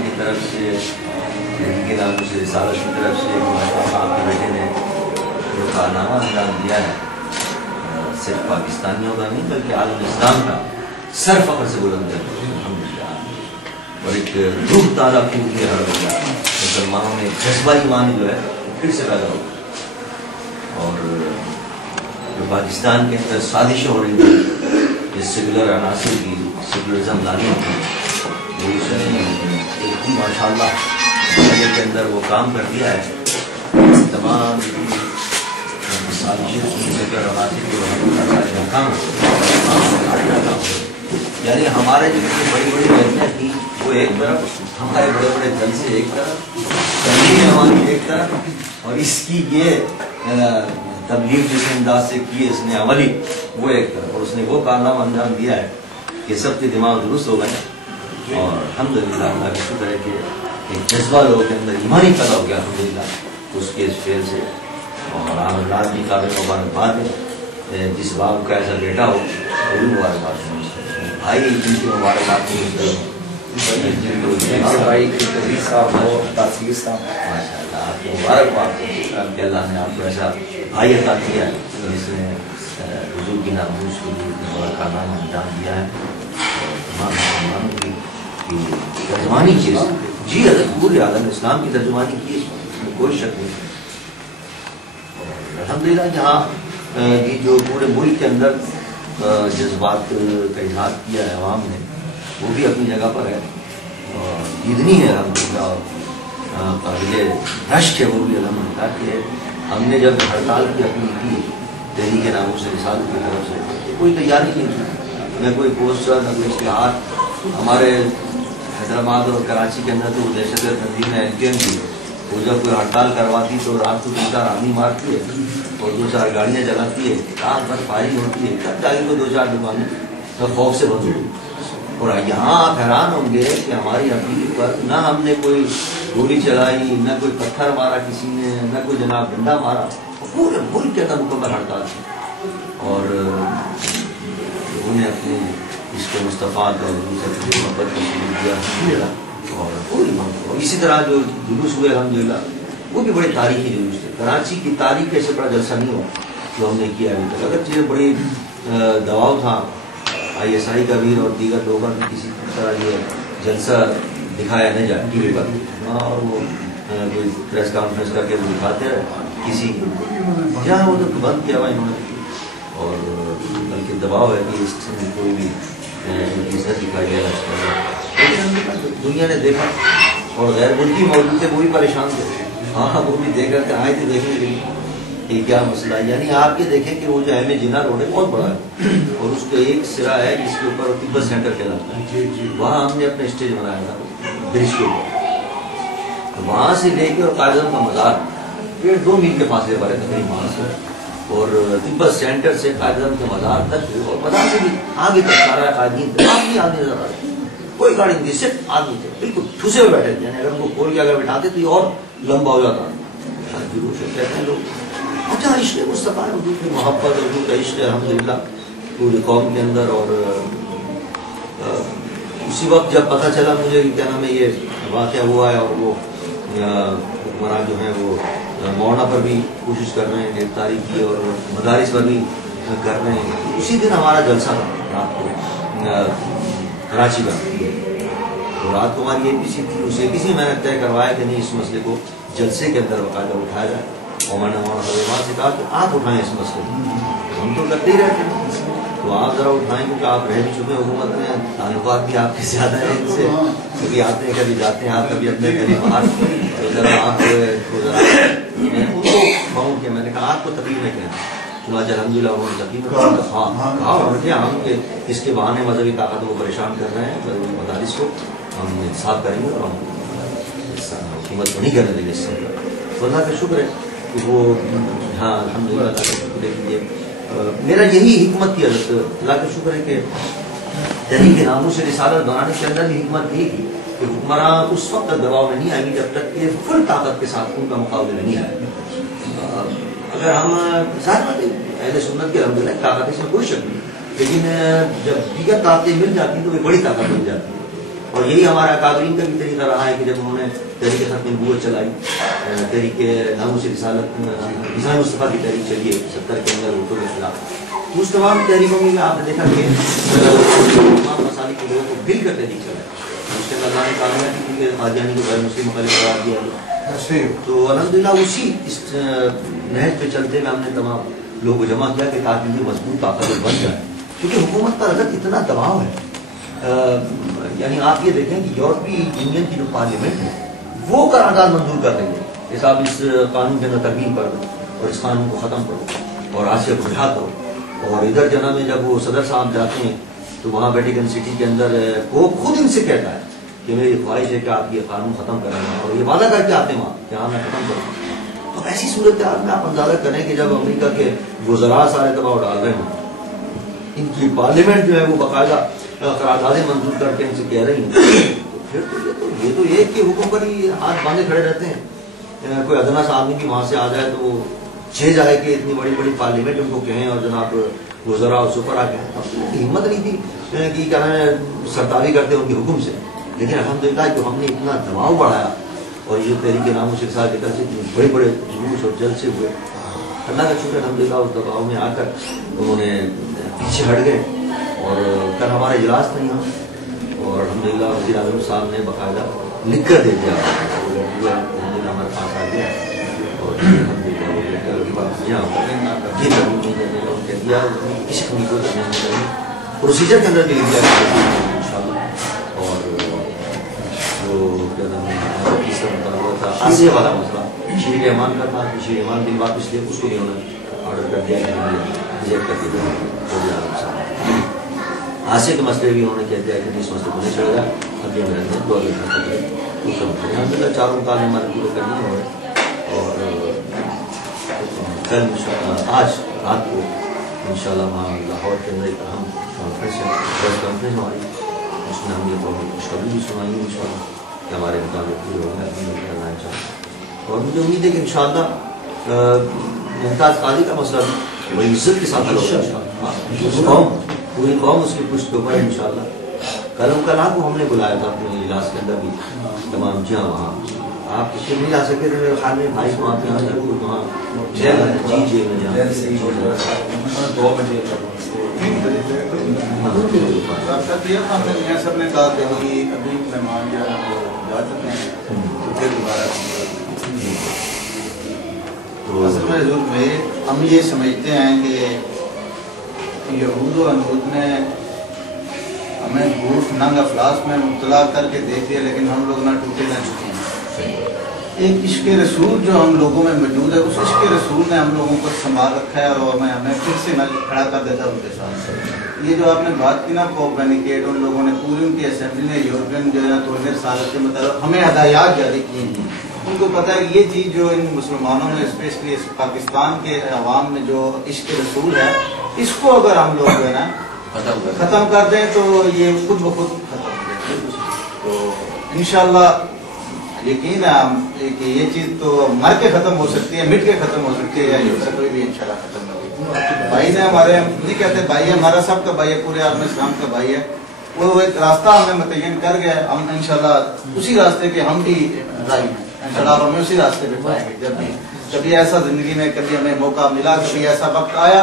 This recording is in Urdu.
اسلام کی طرف سے کے ناموں سے رسالت کی طرف سے آپ کے بیٹے نے جو کارنامہ انجام دیا ہے صرف پاکستانیوں کا نہیں بلکہ عالم اسلام کا سر فخر سے بلند ہے الحمدللہ، اور ایک روح تازہ پھول کی مسلمانوں میں جذبہ ایمان جو ہے پھر سے پیدا ہو، اور جو پاکستان کے اندر سازشیں ہو رہی ہیں جس سیکولر عناصر کی سیکولرزم لانے کی، وہ اس نے ماشاء اللہ کے اندر وہ کام کر دیا ہے۔ تمام یعنی ہمارے جو بڑی بڑی لڑکیاں تھیں وہ ایک طرف، ہمارے بڑے بڑے جلسے ایک طرف، تبلیغ ہماری ایک طرف، اور اس کی یہ تبلیغ جس انداز سے کی اس نے عملی وہ ایک طرف، اور اس نے وہ کارنامہ انجام دیا ہے کہ سب کے دماغ درست ہو گئے، اور الحمدللہ اللہ کا شکر ہے کہ ایک جذبہ لوگوں کے اندر ایمانی پیدا ہو گیا الحمدللہ اس کے اس فعل سے، اور آپ رات کی قابل مبارکباد ہے جس باپ کا ایسا بیٹا ہو وہ بھی مبارکباد ہے بھائی، جن کی مبارکباد بھائی صاحب ہو تاثیر صاحب ماشاء اللہ آپ کو مبارکباد کہ اللہ نے آپ کو ایسا بھائی عطا کیا ہے جس نے حضور کی ناموس کے لیے کارنامہ انجام دیا ہے، تمام مسلمانوں کی ترجمانی چیز جی حضرت پورے عالم اسلام کی ترجمانی کی، اس میں کوئی شک نہیں۔ الحمدللہ جہاں یہ جو پورے ملک کے اندر جذبات کا اظہار کیا ہے عوام نے وہ بھی اپنی جگہ پر ہے، اور اتنی ہے الحمدللہ، اور قابل رشک ہے وہ بھی الحمدللہ کہ ہم نے جب ہڑتال کی اپنی کی دہلی کے ناموں سے رسالت کی طرف سے کوئی تیاری نہیں تھی، نہ کوئی پوسٹر نہ کوئی اشتہار، ہمارے حیدرآباد اور کراچی کے اندر تو دہشت گرد تنظیم ہے LKM کی، وہ جب کوئی ہڑتال کرواتی تو رات کو 2-4 آدمی مارتی ہے اور 2-4 گاڑیاں جلاتی ہے، رات بھر فائرنگ ہوتی ہے، تب جا کے کوئی 2-4 دکانیں سب خوف سے بند ہوئی، اور یہاں آپ حیران ہوں گے کہ ہماری اپیل پر نہ ہم نے کوئی گولی چلائی، نہ کوئی پتھر مارا کسی نے، نہ کوئی جناب ڈنڈا مارا، پورے ملک کے اندر مکمل ہڑتال تھی، اور لوگوں نے اپنے اس کے مصطفیٰ اور محبت کا شروع کیا، اور پوری اور اسی طرح جو جلوس ہوئے الحمدللہ وہ بھی بڑے تاریخی جلوس تھے۔ کراچی کی تاریخ ایسے بڑا جلسہ نہیں ہوا جو ہم نے کیا ابھی تک، اگر چیزیں بڑی دباؤ تھا ISI کا بھی اور دیگر لوگوں کا کسی طرح یہ جلسہ دکھایا نہ جائے ٹی وی پر، اور وہ کوئی پریس کانفرنس کر کے وہ دکھاتے رہے کسی جہاں وہ تو بند کیا ہوا انہوں نے، اور بلکہ دباؤ ہے کہ اس میں کوئی بھی عزت دکھائی جائے، دنیا نے دیکھا اور غیر ملکی موجود تھے وہ بھی پریشان تھے، ہاں وہ بھی دیکھ کر کے آئے تھے دیکھنے کے لیے کہ کیا مسئلہ ہے۔ یعنی آپ یہ دیکھیں کہ وہ جو ایم اے جناح روڈ ہے بہت بڑا ہے، اور اس کا ایک سرا ہے جس کے اوپر تبت سینٹر کہلاتا ہے، وہاں ہم نے اپنا اسٹیج بنایا تھا برج کے اوپر، وہاں سے لے کے اور قائد-اعظم کا مزار 1.5-2 میل کے فاصلے پر ہے تقریباً وہاں سے، اور تبت سینٹر سے قائد-اعظم کے مزار تک، اور مزار سے بھی آگے تک سارا قائدین تمام آدمی نظر آ رہے، کوئی گاڑی نہیں تھی، صرف آدمی تھے بالکل ٹھسے ہوئے بیٹھے تھے، یعنی اگر ان کو کھول کے اگر بٹھاتے تو یہ اور لمبا ہو جاتا۔ کہتے ہیں لوگ اچھا عشق مصطفیٰ حضور کی محبت، حضور کا عشق الحمدللہ پوری قوم کے اندر، اور اسی وقت جب پتہ چلا مجھے کیا نام ہے یہ واقعہ ہوا ہے، اور وہ حکمران جو ہیں وہ مولانا پر بھی کوشش کر رہے ہیں گرفتاری کی، اور مدارس پر بھی کر رہے ہیں، اسی دن ہمارا جلسہ تھا رات کو کراچی کا، تو رات کو ہماری APC تھی، اس APC میں نے طے کروایا کہ نہیں اس مسئلے کو جلسے کے اندر باقاعدہ اٹھایا جائے، اور میں نے مولانا حضرت سے کہا کہ آپ اٹھائیں اس مسئلے کو، ہم تو کرتے ہی رہتے ہیں، تو آپ ذرا اٹھائیں کیونکہ آپ رہ بھی چکے حکومت میں، تعلقات بھی آپ کے زیادہ ہیں ان سے، کبھی آتے ہیں کبھی جاتے ہیں، آپ کبھی اپنے گھر باہر، تو ذرا آپ میں ان کو کہوں کہ میں نے کہا آپ کو تقریر میں کہنا، چنانچہ الحمدللہ انہوں نے تقریر میں ہاں ہم کہ اس کے بہانے مذہبی طاقت کو پریشان کر رہے ہیں، مدارس کو ہم انصاف کریں گے اور ہم حکومت کو نہیں کرنے دیں گے اس سے، تو اللہ کا شکر ہے کہ وہ ہاں الحمدللہ اللہ کا شکر ہے کہ میرا یہی حکمت تھی حضرت، اللہ کا شکر ہے کہ دہلی کے ناموں سے رسالت بنانے کے اندر بھی حکمت تھی کہ حکمراں اس وقت تک دباؤ میں نہیں آئیں گے جب تک کہ فل طاقت کے ساتھ ان کا مقابلے میں نہیں آئے۔ اگر ہم ظاہر بات ہے اہل سنت کے الحمدللہ طاقت اس میں کوئی شک نہیں، لیکن جب دیگر طاقتیں مل جاتی ہیں تو ایک بڑی طاقت مل جاتی ہے، اور یہی ہمارا اکابرین کا بھی طریقہ رہا ہے کہ جب انہوں نے تحریک ختم نبوت چلائی، تحریک ناموس رسالت نظام مصطفیٰ کی تحریک چلی ہے 70 کے اندر اردو کے خلاف، اس تمام تحریکوں میں آپ نے دیکھا کہ تمام مسائل کے لوگوں کو مل کر تحریک چلائی، اس کے اندر اللہ نے کامیابی کی کہ قادیانی کو غیر مسلم مخالف قرار دیا، تو الحمدللہ اسی اس نہج پہ چلتے ہوئے ہم نے تمام لوگوں کو جمع کیا کہ تاکہ یہ مضبوط طاقت بن جائے، کیونکہ حکومت پر اگر اتنا دباؤ ہے، یعنی آپ یہ دیکھیں کہ یورپی یونین کی جو پارلیمنٹ ہے وہ قرارداد منظور کر رہی ہے کہ صاحب اس قانون کے اندر ترمیم کر دو اور اس قانون کو ختم کرو اور آسیہ کو رہا کرو، اور ادھر جناب میں جب وہ صدر صاحب جاتے ہیں تو وہاں ویٹیکن سٹی کے اندر وہ خود ان سے کہتا ہے کہ میری خواہش ہے کہ آپ یہ قانون ختم کریں، اور یہ وعدہ کر کے آتے ہیں وہاں کہ ہاں میں ختم کروں۔ تو ایسی صورتحال میں آپ اندازہ کریں کہ جب امریکہ کے وزراء سارے دباؤ ڈال رہے ہیں، ان کی پارلیمنٹ جو ہے وہ باقاعدہ قراردادیں منظور کر کے ان سے کہہ رہی ہیں، تو پھر تو یہ تو ایک کے حکم پر ہی ہاتھ باندھے کھڑے رہتے ہیں، کوئی ادنا سا آدمی بھی وہاں سے آ جائے تو وہ چھ جائے کہ اتنی بڑی بڑی پارلیمنٹ ان کو کہیں اور جناب وزراء اس اوپر آ کے، اب ہمت نہیں تھی کہ کیا نام ہے سرداری کرتے ان کے حکم سے، لیکن الحمدللہ جو ہم نے اتنا دباؤ بڑھایا اور یہ تحریک ناموس رسالت کی طرف سے اتنے بڑے بڑے جلوس اور جلسے ہوئے، اللہ کا شکر الحمدللہ اس دباؤ میں آ کر انہوں نے پیچھے ہٹ گئے، اور کل ہمارا اجلاس تھا یہاں اور الحمدللہ وزیر اعظم صاحب نے باقاعدہ لکھ کر دے دیا، الحمدللہ ہمارے پاس آ گیا اور الحمدللہ وہ لیٹر کے بعد یہ کہہ دیا کسی قسم کو پروسیجر کے اندر بھی لکھ دیا ان شاء اللہ، اور جو کیا نام ہے تیسرا مطالبہ تھا آسیہ والا مسئلہ شیر احمان کا تھا، شیر احمان دن واپس لے اس کو بھی انہوں نے آرڈر کر دیا کہ ریجیکٹ کر دیا وزیر اعظم صاحب، آسیہ کے مسئلے بھی انہوں نے کہہ دیا کہ اس مسئلے کو نہیں چڑھے گا، اب یہ میرے اندر 2000 الحمدللہ چاروں کام ہمارے پورے کرنے ہو رہے، اور کل آج رات کو انشاءاللہ وہاں لاہور کے اندر ایک اہم کانفرنس ہے، پریس کانفرنس ہماری، اس میں ہم یہ خوشخبری بھی سنائیں گے انشاءاللہ کہ ہمارے مطابق پورے ہو گئے کرنا ہے انشاءاللہ، اور مجھے امید ہے کہ انشاءاللہ ممتاز قاضی کا مسئلہ بھی بڑی عزت کے ساتھ حل ہوگا، پوری قوم اس کی پشت کے اوپر ہے انشاءاللہ۔ کلم کلا کو ہم نے بلایا تھا اپنے اجلاس کے اندر بھی تمام جہاں وہاں آپ کسی نہیں جا سکے تھے، میرے خیال میں بھائی کو آپ یہاں ضرور وہاں جی سب نے کہا کہ ابھی مہمان جا چکے ہیں تو پھر دوبارہ اصل میں ضرور ہم یہ سمجھتے ہیں کہ یہود و انود نے ہمیں جھوٹ ننگ افلاس میں مبتلا کر کے دیکھ لیا، لیکن ہم لوگ نہ ٹوٹے نہ چکے ہیں۔ ایک عشق رسول جو ہم لوگوں میں موجود ہے، اس عشق رسول نے ہم لوگوں کو سنبھال رکھا ہے، اور ہمیں پھر سے میں کھڑا کر دیتا ان کے ساتھ۔ یہ جو آپ نے بات کی نا پوپ بینیکیٹ، ان لوگوں نے پوری ان کی اسمبلی نے یورپین جو ہے نا توڑنے رسالت کے مطابق ہمیں ہدایات جاری کی ہیں، ان کو پتہ ہے یہ چیز جو ان مسلمانوں میں اسپیشلی پاکستان کے عوام میں جو عشق رسول ہے، اس کو اگر ہم لوگ جو ہے نا ختم کر دیں تو یہ خود بخود ختم ہو جائے۔ تو انشاءاللہ یقین ہے کہ یہ چیز تو مر کے ختم ہو سکتی ہے، مٹ کے ختم ہو سکتی ہے، یا اس سے کوئی بھی انشاءاللہ ختم نہیں ہوگی۔ بھائی نے ہمارے نہیں کہتے بھائی ہے، ہمارا سب کا بھائی ہے، پورے عالم اسلام کا بھائی ہے، وہ ایک راستہ ہمیں متعین کر گیا، ہم انشاءاللہ اسی راستے کے ہم بھی رائی ہیں، انشاءاللہ ہمیں اسی راستے پہ پائیں گے۔ جب بھی ایسا زندگی میں کبھی ہمیں موقع ملا، کبھی ایسا وقت آیا